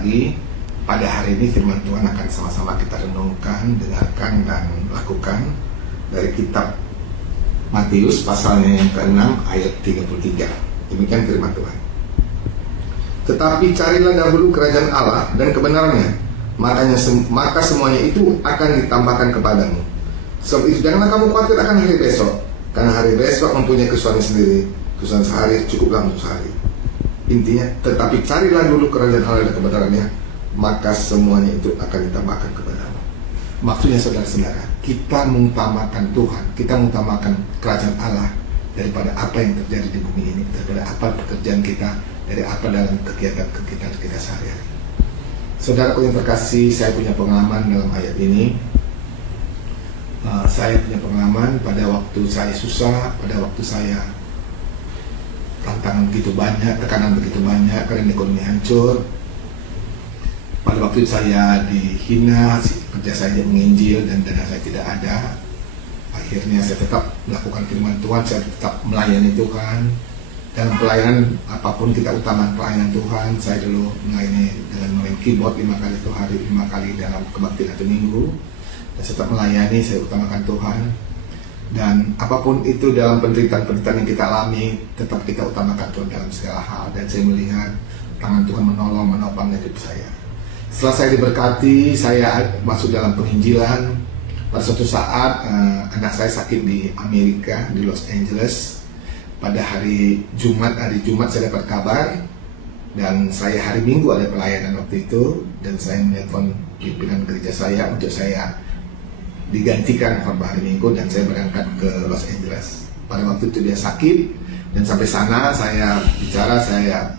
lagi. Pada hari ini firman Tuhan akan sama-sama kita renungkan, dengarkan, dan lakukan dari kitab Matius pasalnya yang ke-6 ayat 33. Demikian firman Tuhan. Tetapi carilah dahulu kerajaan Allah dan kebenarannya, maka semuanya itu akan ditambahkan kepadamu. Sebab itu janganlah kamu khawatir akan hari besok, karena hari besok mempunyai kesusahan sendiri. Kesusahan sehari cukuplah untuk sehari. Intinya, tetapi carilah dulu kerajaan Allah dan kebenarannya, maka semuanya itu akan ditambahkan kepadamu. Maksudnya saudara-saudara, kita mengutamakan Tuhan, kita mengutamakan kerajaan Allah daripada apa yang terjadi di bumi ini, daripada apa pekerjaan kita, dari apa dalam kegiatan kita sehari-hari. Saudaraku yang terkasih, saya punya pengalaman dalam ayat ini. Saya punya pengalaman pada waktu saya susah, pada waktu saya tantangan begitu banyak, tekanan begitu banyak, karena ekonomi hancur. Pada waktu saya dihina, kerja saya menginjil dan dana saya tidak ada. Akhirnya saya tetap melakukan firman Tuhan, saya tetap melayani Tuhan. Dalam pelayanan apapun kita utamakan pelayanan Tuhan. Saya dulu melayani dengan main keyboard 5 kali itu hari, 5 kali dalam kebaktian 1 minggu. Dan saya tetap melayani, saya utamakan Tuhan. Dan apapun itu dalam penderitaan-penderitaan yang kita alami, tetap kita utamakan Tuhan dalam segala hal. Dan saya melihat tangan Tuhan menolong, menopang hidup saya. Setelah saya diberkati, saya masuk dalam penginjilan. Pada suatu saat anak saya sakit di Amerika, di Los Angeles. Pada hari Jumat saya dapat kabar. Dan saya hari Minggu ada pelayanan waktu itu. Dan saya menelpon pimpinan gereja saya untuk saya digantikan khotbah hari Minggu. Dan saya berangkat ke Los Angeles. Pada waktu itu dia sakit. Dan sampai sana saya bicara, saya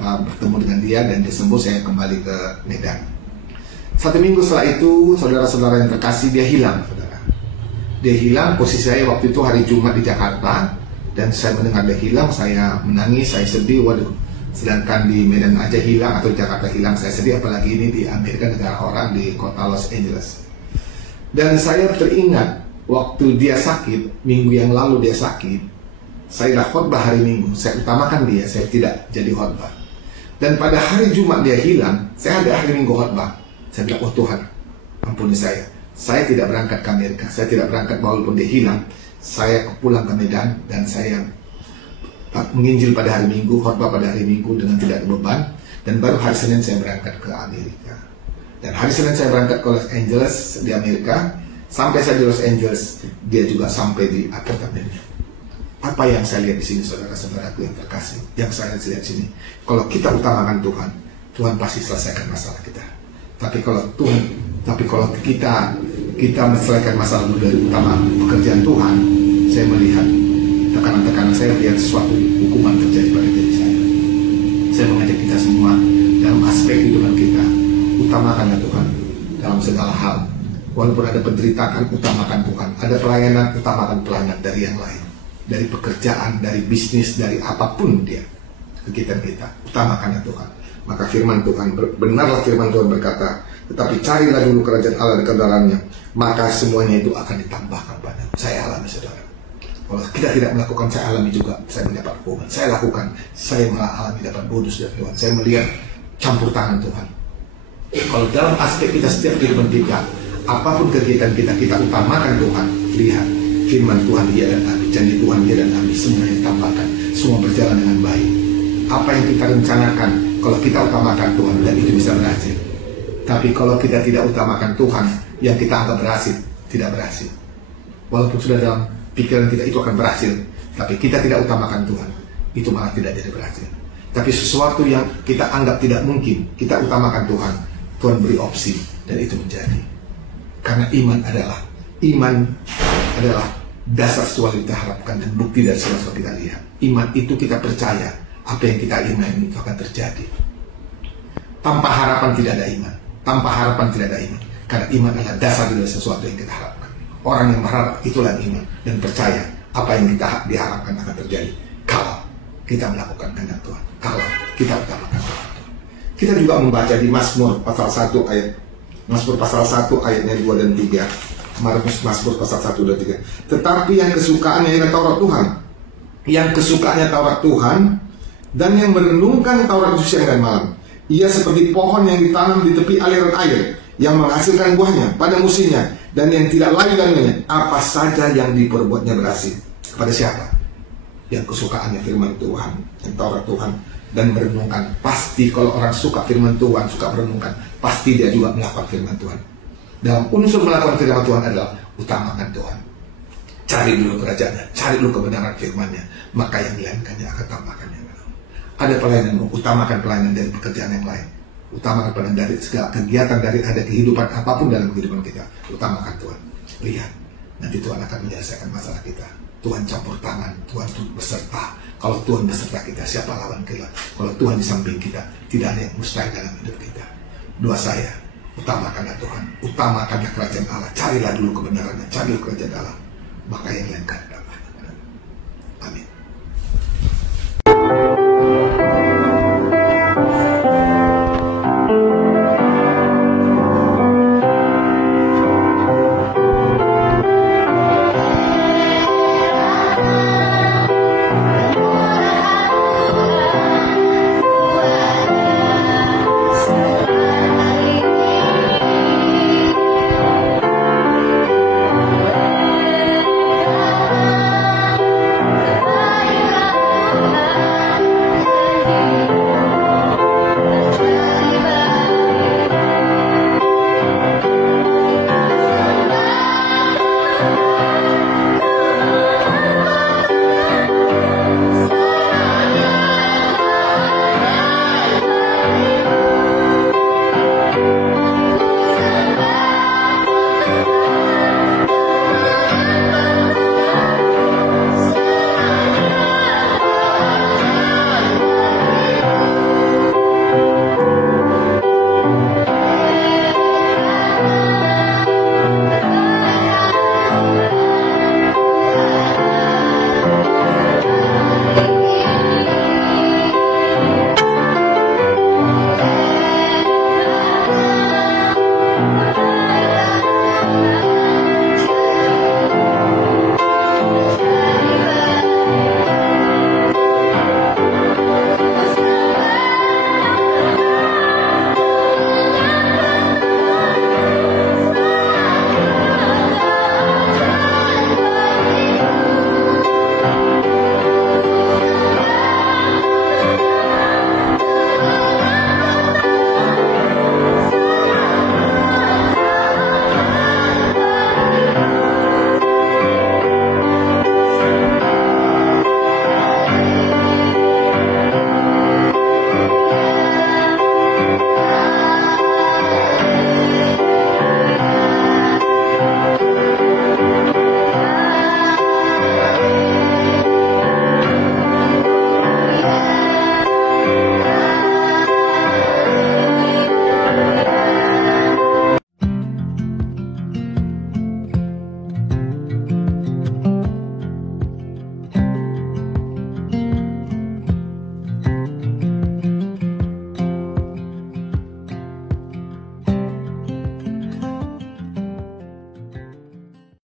bertemu dengan dia dan dia sembuh, saya kembali ke Medan. 1 minggu setelah itu, saudara-saudara yang terkasih, dia hilang, saudara. Dia hilang, posisi saya waktu itu hari Jumat di Jakarta. Dan saya mendengar dia hilang, saya menangis, saya sedih. Waduh, sedangkan di Medan aja hilang atau Jakarta hilang, saya sedih, apalagi ini di Amerika, negara orang, di kota Los Angeles. Dan saya teringat waktu dia sakit, minggu yang lalu dia sakit, saya dah khotbah hari Minggu, saya utamakan dia, saya tidak jadi khotbah. Dan pada hari Jumat dia hilang, saya ada hari Minggu khotbah. Saya bilang, oh Tuhan, ampuni saya tidak berangkat ke Amerika, saya tidak berangkat walaupun dia hilang. Saya pulang ke Medan dan saya menginjil pada hari Minggu, khotbah pada hari Minggu dengan tidak ada beban. Dan baru hari Senin saya berangkat ke Amerika. Dan hari Senin saya berangkat ke Los Angeles di Amerika. Sampai saya di Los Angeles, dia juga sampai di apartemennya. Apa yang saya lihat di sini, saudara-saudaraku yang terkasih, yang saya lihat di sini, kalau kita utamakan Tuhan, Tuhan pasti selesaikan masalah kita. Tapi kalau kita menyelesaikan masalah dulu dari utama pekerjaan Tuhan, saya melihat tekanan-tekanan, saya lihat sesuatu hukuman terjadi pada diri saya. Saya mengajak kita semua dalam aspek kehidupan kita, utamakanlah Tuhan dalam segala hal. Walaupun ada penderitaan, utamakan Tuhan. Ada pelayanan, utamakan pelayanan dari yang lain. Dari pekerjaan, dari bisnis, dari apapun dia kegiatan kita, utamakanlah Tuhan. Maka firman Tuhan, benarlah firman Tuhan berkata, tetapi carilah dulu kerajaan Allah dan kebenarannya, maka semuanya itu akan ditambahkan padamu. Saya alami, saudara. Kalau kita tidak melakukan, saya alami juga, saya mendapat hukuman. Saya lakukan, saya malah alami dapat bonus dari Tuhan. Saya melihat campur tangan Tuhan. Kalau dalam aspek kita setiap kehidupan kita, apapun kegiatan kita, kita utamakan Tuhan. Lihat, firman Tuhan dia dan amin, janji Tuhan dia dan amin, semuanya ditambahkan, semua berjalan dengan baik. Apa yang kita rencanakan, kalau kita utamakan Tuhan, dan itu bisa berhasil. Tapi kalau kita tidak utamakan Tuhan, yang kita anggap berhasil, tidak berhasil. Walaupun sudah dalam pikiran kita itu akan berhasil, tapi kita tidak utamakan Tuhan, itu malah tidak jadi berhasil. Tapi sesuatu yang kita anggap tidak mungkin, kita utamakan Tuhan, Tuhan beri opsi, dan itu menjadi. Karena iman adalah dasar sesuatu yang kita harapkan dan bukti dari sesuatu kita lihat. Iman itu kita percaya apa yang kita imani itu akan terjadi. Tanpa harapan tidak ada iman. Tanpa harapan tidak ada iman. Karena iman adalah dasar dari sesuatu yang kita harapkan. Orang yang berharap itulah iman dan percaya apa yang kita diharapkan akan terjadi kalau kita melakukan kehendak Tuhan. Kalau kita utamakan Tuhan. Kita juga membaca di Mazmur pasal 1 ayatnya 2 dan 3. Mazmur pasal 1 dan 3. Tetapi yang kesukaannya ialah Taurat Tuhan. Yang kesukaannya Taurat Tuhan dan yang merenungkan Taurat itu siang dan malam. Ia seperti pohon yang ditanam di tepi aliran air, yang menghasilkan buahnya pada musimnya, dan yang tidak layu daunnya. Apa saja yang diperbuatnya berhasil. Kepada siapa? Yang kesukaannya firman Tuhan, yang Taurat Tuhan, dan merenungkan. Pasti kalau orang suka firman Tuhan, suka merenungkan, pasti dia juga melakukan firman Tuhan. Dalam unsur melakukan firman Tuhan adalah utamakan Tuhan. Cari dulu kerajaannya, cari dulu kebenaran firman-Nya, maka yang lainkannya akan tambahkannya. Ada pelayanan, utamakan pelayanan dari pekerjaan yang lain. Utamakan pelayanan dari segala kegiatan, dari ada kehidupan apapun dalam kehidupan kita. Utamakan Tuhan. Lihat, nanti Tuhan akan menyelesaikan masalah kita. Tuhan campur tangan, Tuhan beserta. Kalau Tuhan beserta kita, siapa lawan kita? Kalau Tuhan di samping kita, tidak ada yang mustahil dalam hidup kita. Doa saya, utamakanlah Tuhan, utamakanlah kerajaan Allah. Carilah dulu kebenarannya, carilah kerajaan Allah, maka yang lain akan datang.